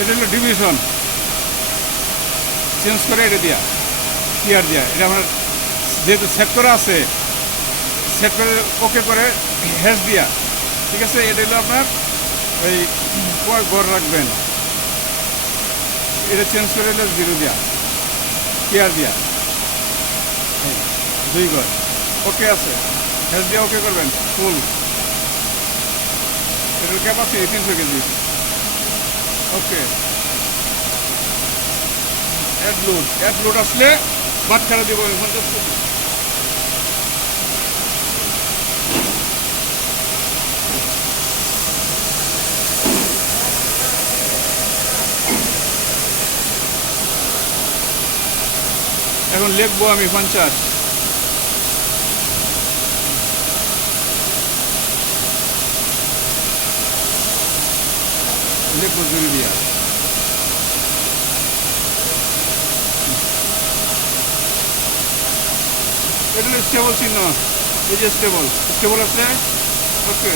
এটা হলো division change করে এটা দিয়া টিয়ার দিয়া এটা আমার যেহেতু সেট করা আছে সেট করে ওকে করে হ্যাশ দিয়া ঠিক আছে। এটা হলো আপনার ওই কয় গড় রাখবেন এটা চেঞ্জ করে হলো জিরো দিয়া টিয়ার দিয়া 2 গড় ওকে আছে হ্যাশ দিয়া ওকে করবেন ফুল। এটার capacity 300 KG. Okay add load আসলে বাদ খারা দিব 50 কেজি। এখন লিখবো আমি 50 লিখবো জুড়ি দিয়া। এটা স্টেবল চিহ্ন এই যে স্টেবল আছে। ওকে